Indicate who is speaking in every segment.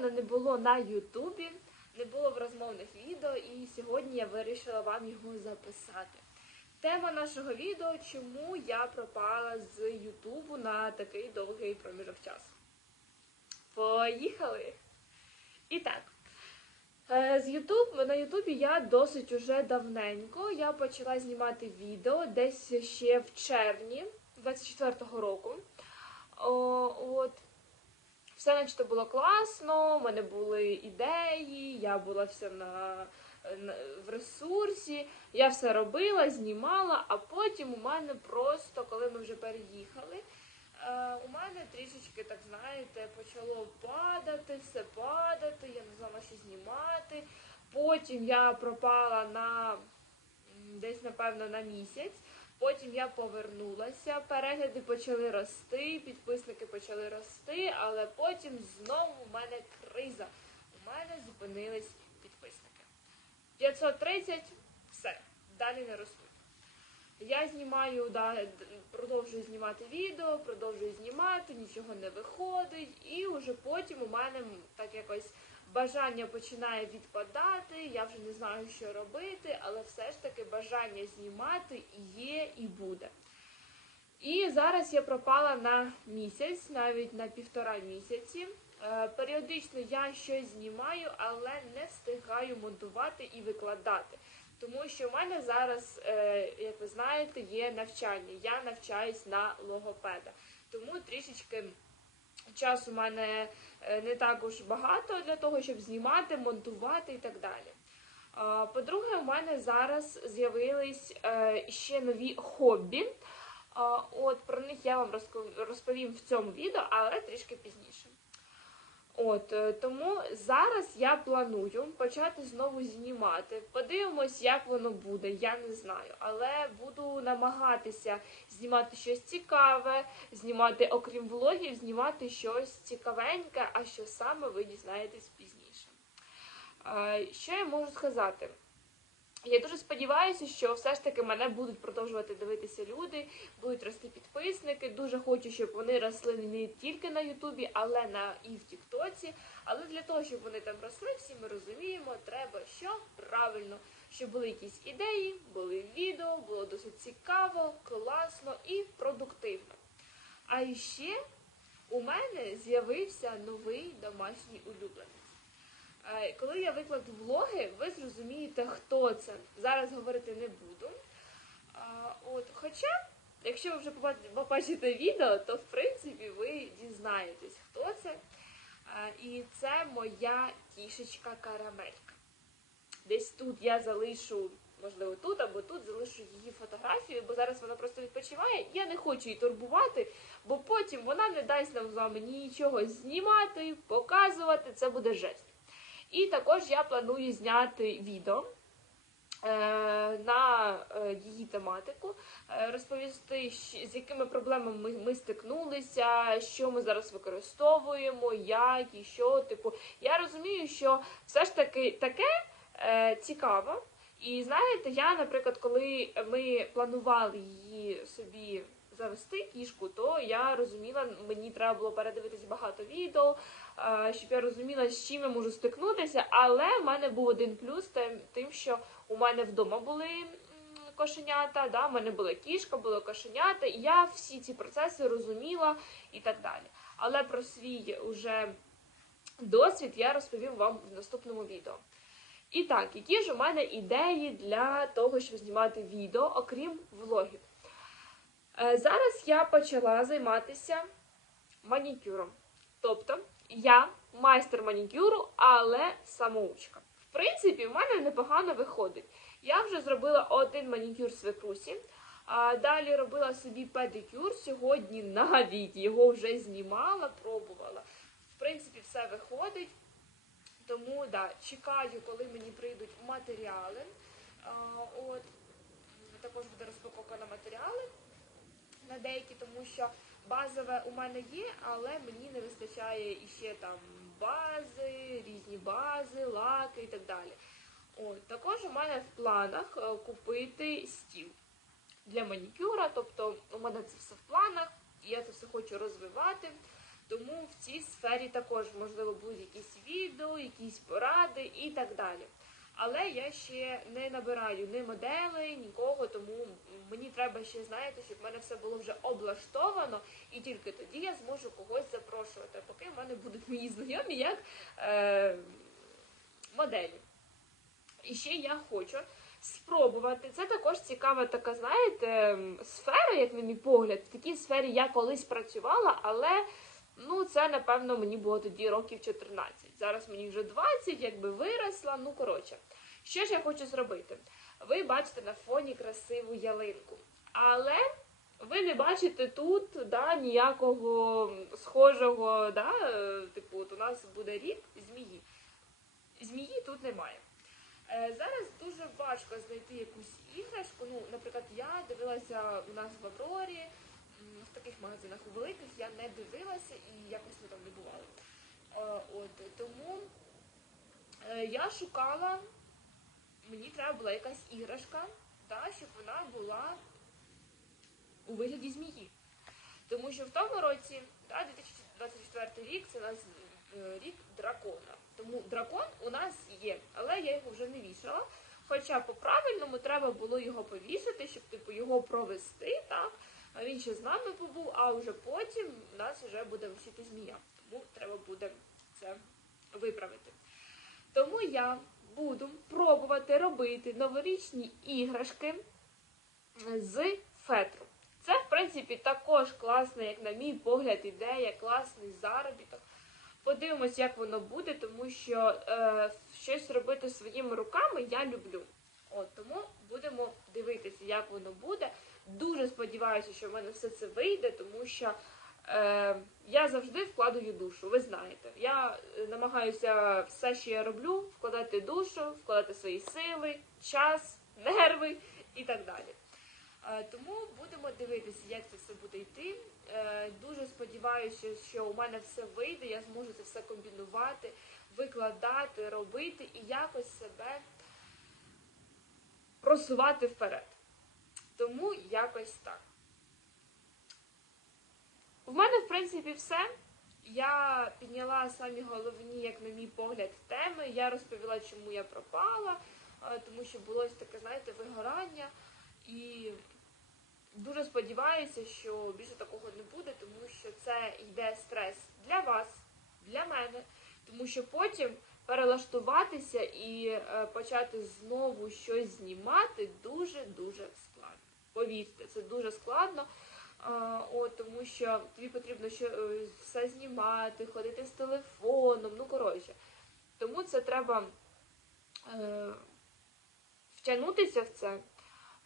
Speaker 1: давно не було на Ютубі, не було в розмовних відео, і сьогодні я вирішила вам його записати. Тема нашого відео чому я пропала з Ютубу на такий довгий проміжок часу. Поїхали! І так. Е, З YouTube, на Ютубі я досить уже давненько. Я почала знімати відео десь ще в червні 24-го року. О, от. Все начебто було класно, в мене були ідеї, я була вся на, на, в ресурсі, я все робила, знімала, а потім у мене просто, коли ми вже переїхали, е, у мене трішечки, так знаєте, почало падати, все падати, я не знала, що знімати. Потім я пропала на десь, напевно, на місяць. Потім я повернулася, перегляди почали рости, підписники почали рости, але потім знову у мене криза. У мене зупинились підписники. 530 все, далі не ростуть. Я знімаю, да, продовжую знімати відео, продовжую знімати, нічого не виходить, і вже потім у мене так якось бажання починає відпадати, я вже не знаю, що робити, але все ж таки бажання знімати є і буде. І зараз я пропала на місяць, навіть на півтора місяці. Е, Періодично я щось знімаю, але не встигаю монтувати і викладати. Тому що в мене зараз, е, як ви знаєте, є навчання. Я навчаюсь на логопеда. Тому трішечки часу у мене е, не так уж багато для того, щоб знімати, монтувати і так далі. По-друге, у мене зараз з'явились е, ще нові хобі. От про них я вам розповім в цьому відео, але трішки пізніше. От е, тому зараз я планую почати знову знімати. Подивимось, як воно буде. Я не знаю, але буду намагатися знімати щось цікаве, знімати, окрім влогів, знімати щось цікавеньке, а що саме ви дізнаєтесь пізніше. Е, Що я можу сказати? Я дуже сподіваюся, що все ж таки мене будуть продовжувати дивитися люди, будуть рости підписники. Дуже хочу, щоб вони росли не тільки на Ютубі, але на і в Тіктоці. Але для того, щоб вони там росли, всі ми розуміємо, треба що правильно, щоб були якісь ідеї, були відео, було досить цікаво, класно і продуктивно. А ще у мене з'явився новий домашній улюбленець. Коли я викладу влоги, ви зрозумієте, хто це. Зараз говорити не буду. От, хоча, якщо ви вже побачите відео, то в принципі ви дізнаєтесь, хто це. І це моя кішечка карамелька. Десь тут я залишу, можливо, тут або тут залишу її фотографію, бо зараз вона просто відпочиває. Я не хочу її турбувати, бо потім вона не дасть нам з вами нічого знімати, показувати. Це буде жесть. І також я планую зняти відео е, на е, її тематику, е, розповісти, з якими проблемами ми, стикнулися, що ми зараз використовуємо, як і що. Типу, я розумію, що все ж таки таке цікаво. І знаєте, я, наприклад, коли ми планували її собі завести кішку, то я розуміла, мені треба було передивитись багато відео, е, щоб я розуміла, з чим я можу стикнутися. Але в мене був один плюс тим, що у мене вдома були кошенята, да, в мене була кішка, було кошенята, і я всі ці процеси розуміла і так далі. Але про свій уже досвід я розповім вам в наступному відео. І так, які ж у мене ідеї для того, щоб знімати відео, окрім влогів? Е, Зараз я почала займатися манікюром. Тобто я майстер манікюру, але самоучка. В принципі, в мене непогано виходить. Я вже зробила один манікюр свекрусі, а далі робила собі педикюр. Сьогодні навіть його вже знімала, пробувала. В принципі, все виходить. Тому да, чекаю, коли мені прийдуть матеріали. А, от також буде розпаковка на матеріали на деякі, тому що базове у мене є, але мені не вистачає іще там бази, різні бази, лаки і так далі. От, також у мене в планах е, купити стіл для манікюра, тобто у мене це все в планах, я це все хочу розвивати. Тому в цій сфері також можливо будуть якісь відео, якісь поради і так далі. Але я ще не набираю ні моделей, нікого, тому мені треба ще, знаєте, щоб в мене все було вже облаштовано, і тільки тоді я зможу когось запрошувати. Поки в мене будуть мої знайомі як е, моделі. І ще я хочу спробувати. Це також цікава така, знаєте, сфера, як на мій погляд. В такій сфері я колись працювала, але ну, це, напевно, мені було тоді років 14. Зараз мені вже 20, якби виросла. Ну, коротше, що ж я хочу зробити? Ви бачите на фоні красиву ялинку. Але ви не бачите тут да, ніякого схожого, да, е, типу, от у нас буде рік змії. Змії тут немає. Е, Зараз дуже важко знайти якусь іграшку. Ну, наприклад, я дивилася у нас в Аврорі, в таких магазинах у великих я не дивилася і якось ми там не бували. Е, От тому я шукала, мені треба була якась іграшка, да, щоб вона була у вигляді змії. Тому що в тому році, да, 2024 рік, це нас е, рік дракона. Тому дракон у нас є, але я його вже не вішала. Хоча по-правильному треба було його повісити, щоб типу його провести, так? А він ще з нами побув, а вже потім у нас вже буде висіти змія. Тому треба буде це виправити. Тому я буду пробувати робити новорічні іграшки з фетру. Це, в принципі, також класна, як на мій погляд, ідея, класний заробіток. Подивимось, як воно буде, тому що е, щось робити своїми руками я люблю. От тому будемо дивитися, як воно буде. Дуже сподіваюся, що в мене все це вийде, тому що я завжди вкладаю душу. Ви знаєте, я е, намагаюся все, що я роблю, вкладати душу, вкладати свої сили, час, нерви і так далі. Е, Тому будемо дивитися, як це все буде йти. Е, Дуже сподіваюся, що у мене все вийде, я зможу це все комбінувати, викладати, робити і якось себе просувати вперед. Тому якось так. В мене, в принципі, все. Я підняла самі головні, як на мій погляд, теми. Я розповіла, чому я пропала, е, тому що було таке, знаєте, вигорання. І дуже сподіваюся, що більше такого не буде, тому що це йде стрес для вас, для мене, тому що потім перелаштуватися і е, почати знову щось знімати дуже-дуже складно. Повірте, це дуже складно. От, тому що тобі потрібно ще все знімати, ходити з телефоном, ну коротше. Тому це треба е, втягнутися в це,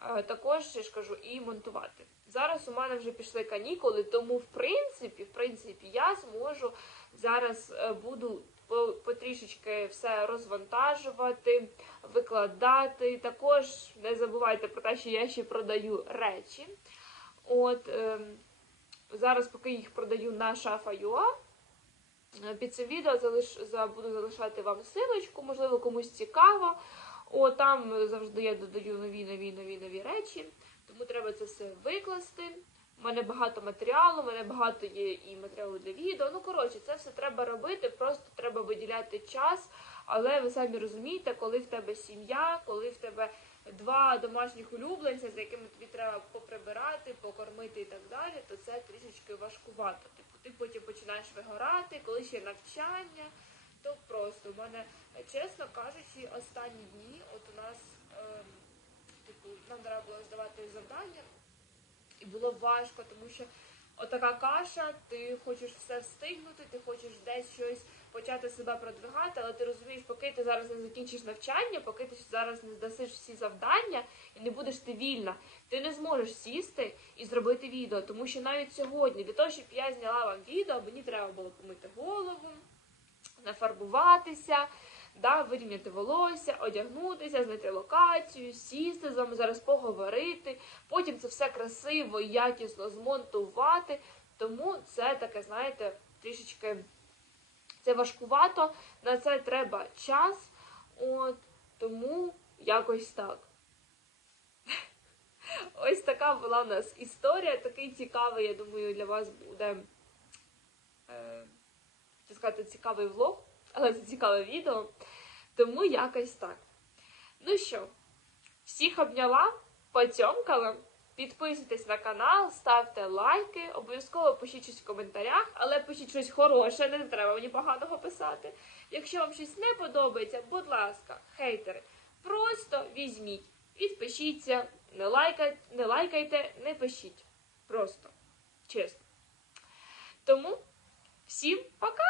Speaker 1: е, також я ж кажу, і монтувати. Зараз у мене вже пішли канікули, тому в принципі, в принципі, я зможу зараз е, буду потрішечки все розвантажувати, викладати. Також не забувайте про те, що я ще продаю речі. От ем, зараз, поки їх продаю на шафа.ua, е, під цим відео залиш, за, буду залишати вам силочку, можливо, комусь цікаво. О, там завжди я додаю нові, нові, нові, нові речі. Тому треба це все викласти. У мене багато матеріалу, у мене багато є і матеріалу для відео. Ну, коротше, це все треба робити, просто треба виділяти час. Але ви самі розумієте, коли в тебе сім'я, коли в тебе два домашніх улюбленця, за якими тобі треба поприбирати, покормити і так далі, то це трішечки важкувато. Типу, ти потім починаєш вигорати, коли ще навчання, то просто у мене, чесно кажучи, останні дні, от у нас, ем, типу, нам треба було здавати завдання, і було важко, тому що отака каша, ти хочеш все встигнути, ти хочеш десь щось почати себе продвигати, але ти розумієш, поки ти зараз не закінчиш навчання, поки ти зараз не здасиш всі завдання і не будеш ти вільна, ти не зможеш сісти і зробити відео. Тому що навіть сьогодні, для того, щоб я зняла вам відео, мені треба було помити голову, нафарбуватися. Да, вирівняти волосся, одягнутися, знайти локацію, сісти з вами зараз поговорити, потім це все красиво і якісно змонтувати. Тому це таке, знаєте, трішечки це важкувато, на це треба час. От, тому якось так. Ось така була в нас історія. Такий цікавий, я думаю, для вас буде е, сказати, цікавий влог, але це цікаве відео. Тому якось так. Ну що, всіх обняла, поцьомкала. Підписуйтесь на канал, ставте лайки, обов'язково пишіть щось в коментарях, але пишіть щось хороше, не треба мені поганого писати. Якщо вам щось не подобається, будь ласка, хейтери, просто візьміть, відпишіться, не лайкайте, не, лайкайте, не пишіть. Просто, чесно. Тому всім пока!